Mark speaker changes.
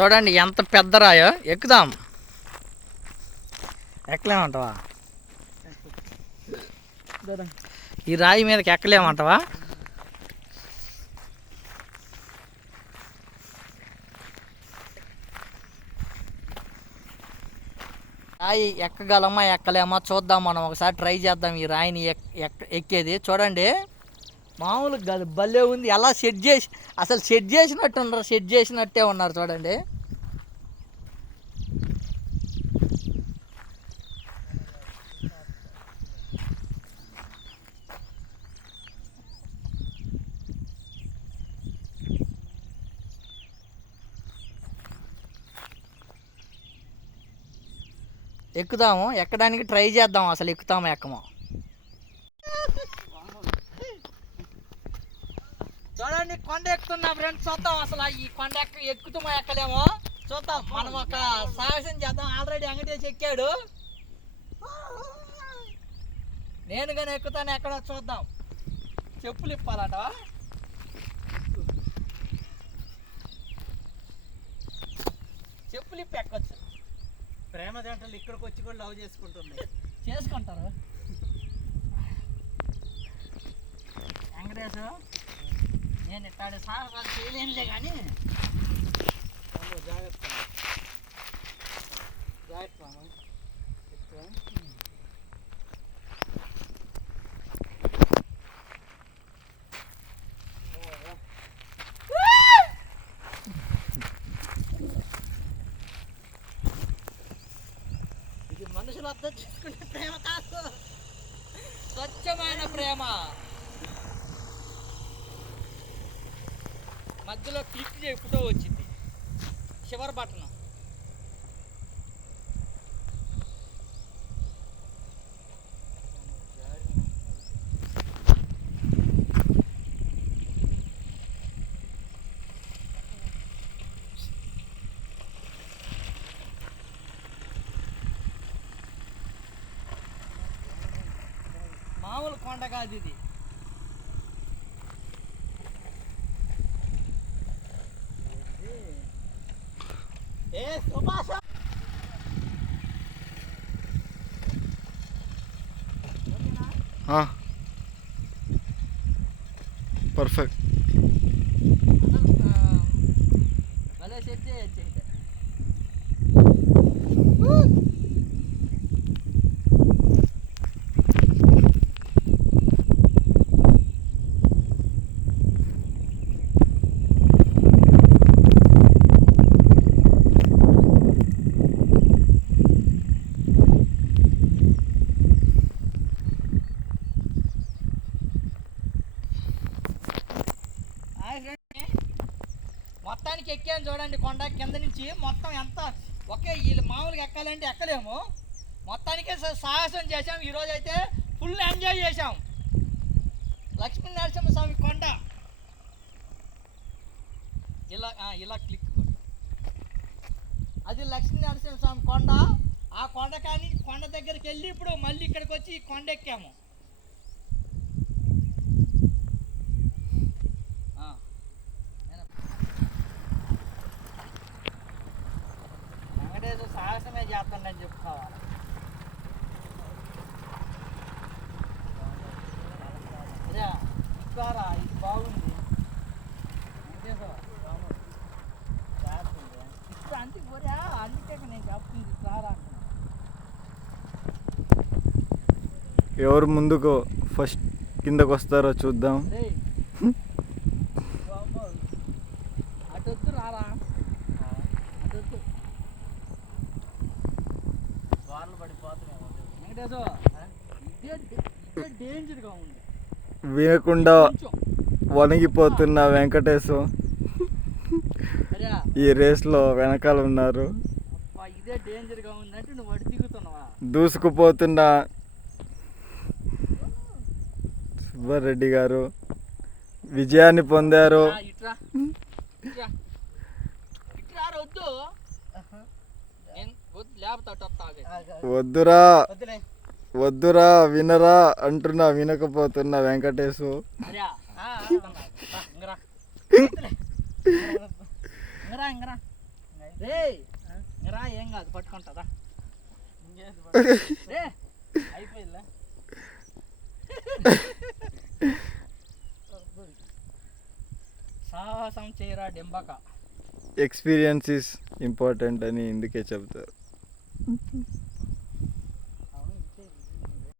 Speaker 1: చూడండి ఎంత పెద్ద రాయో ఎక్కుదాం. ఎక్కలేమంటావా? ఈ రాయి మీదకి ఎక్కలేమంటావా? రాయి ఎక్కగలమా ఎక్కలేమా చూద్దాం మనం ఒకసారి ట్రై చేద్దాం ఈ రాయిని ఎక్- ఎక్- ఎక్కేది. చూడండి. మామూలుగా కాదు భలే ఉంది. ఎలా సెట్ చేసి అసలు సెట్ చేసినట్టు ఉన్నారు సెట్ చేసినట్టే ఉన్నారు చూడండి. ఎక్కుదాము ఎక్కడానికి ట్రై చేద్దాం అసలు ఎక్కుతాము ఎక్కమో. చూడండి కొండ ఎక్కుతున్నా ఫ్రెండ్స్ చూద్దాం అసలు ఈ కొండ ఎక్క ఎక్కుతామో ఎక్కలేమో. చూద్దాం. మనం ఒక సాహసం చేద్దాం. ఆల్రెడీ వెంకటేష్ ఎక్కాడు. నేను కానీ ఎక్కుతాను ఎక్కడో చూద్దాం. చెప్పులు ఇప్పాలట చెప్పులు ఇప్పి ఎక్కొచ్చు.
Speaker 2: ప్రేమ జంటలు ఇక్కడికి వచ్చి కూడా లవ్ చేసుకుంటుంది.
Speaker 1: చేసుకుంటారు. వెంకటేశ్ నేను ఇట్టాడు సాహసాలు చేయలేనులే కానీ
Speaker 2: అమ్మో, జాగ్రత్త జాగ్రత్త మామ. ఎక్కువ.
Speaker 1: ఇది మనుషులు అర్థం చేసుకునే ప్రేమ కాదు స్వచ్ఛమైన ప్రేమ మధ్యలో క్లిక్ చేయి ఫోటో వచ్చింది. చివరి బటన్. మామూలు కొండ కాదు ఇది.
Speaker 2: ఏ సుభాష
Speaker 3: పర్ఫెక్ట్
Speaker 1: అసలు, ఆ, భలే సెట్ చేయొచ్చు అయితే. Hi friends. మొత్తానికి ఎక్కాను చూడండి కొండ కింద నుంచి. మొత్తం ఎంత? ఒకే వీళ్ళు మామూలుగా ఎక్కాలంటే ఎక్కలేము. మొత్తానికే సాహసం చేసాం ఈరోజు అయితే ఫుల్ ఎంజాయ్ చేసాం లక్ష్మీ నరసింహ స్వామి కొండ. ఇలా ఇలా క్లిక్ అది లక్ష్మీ నరసింహ స్వామి కొండ. ఆ కొండ కానీ కొండ దగ్గరికి వెళ్ళి ఇప్పుడు మళ్ళీ ఇక్కడికి వచ్చి కొండ ఎక్కాము. వెంకటేశ్వర సాహసమే చేస్తానని చెప్పుకోవాలి అదే ఇట్లారా ఇది బాగుంది వెంకటేశ్వర అవును. చేస్తుంది. ఇప్పుడు అంతే పోరా అందుకే నేను చెప్తుంది ఇట్లారా
Speaker 3: ఎవరు ముందుకు ఫస్ట్ కిందకు వస్తారో చూద్దాం వినకుండా వణిగిపోతున్న వెంకటేశం ఈ రేస్లో వెనకాల ఉన్నారు. దూసుకుపోతున్న సుబ్బారెడ్డి గారు విజయాన్ని పొందారు. వద్దురా.
Speaker 2: వద్దులే.
Speaker 3: వద్దురా వినరా అంటున్నా వినకపోతున్న వెంకటేశు.
Speaker 1: ఏం కాదు పట్టుకుంటుందా
Speaker 2: అయిపోయిందా
Speaker 1: సాహసం చేయరా డెంబక?
Speaker 3: ఎక్స్పీరియన్స్ ఇస్ ఇంపార్టెంట్ అని ఇందుకే చెప్తారు. 嗯嗯